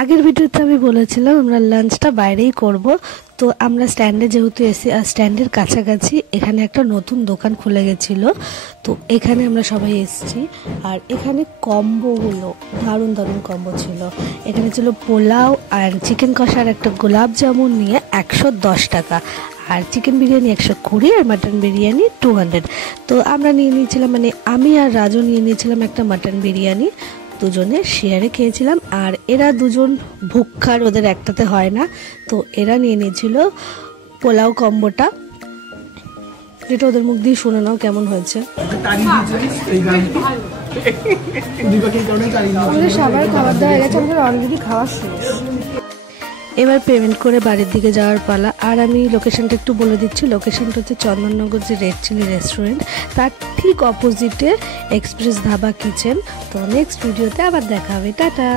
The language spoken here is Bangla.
আগের ভিডিওতে আমি বলেছিলাম আমরা লাঞ্চটা বাইরেই করব। তো আমরা স্ট্যান্ডে যেহেতু এসে আর স্ট্যান্ডের কাছাকাছি এখানে একটা নতুন দোকান খুলে গেছিলো, তো এখানে আমরা সবাই এসেছি। আর এখানে কম্বোগুলো দারুণ দারুণ কম্বো ছিল। এখানে ছিল পোলাও আর চিকেন কষার একটা গোলাপ জামুন নিয়ে 110 টাকা, আর চিকেন বিরিয়ানি 120, আর মাটন বিরিয়ানি 200। তো আমরা নিয়ে নিয়েছিলাম, মানে আমি আর রাজু নিয়ে নিয়েছিলাম একটা মাটন বিরিয়ানি, দুজনে শেয়ারে খেয়েছিলাম। আর এরা দুজন ভুক্কার, ওদের একটাতে হয় না, তো এরা নিয়ে নিয়েছিল পোলাও কম্বোটা, যেটা ওদের মুখ দিয়ে শুনে নাও কেমন হয়েছে। সবার খাবার দাওয়া গেছে, আমাদের অলরেডি খাওয়া শেষ। এবার পেমেন্ট করে বাড়ির দিকে যাওয়ার পালা। আর আমি লোকেশনটা একটু বলে দিচ্ছি। লোকেশনটা হচ্ছে চন্দননগর যে রেড চিলি রেস্টুরেন্ট, তার ঠিক অপোজিটে এক্সপ্রেস ধাবা কিচেন। তো নেক্সট ভিডিওতে আবার দেখা হবে, টাটা।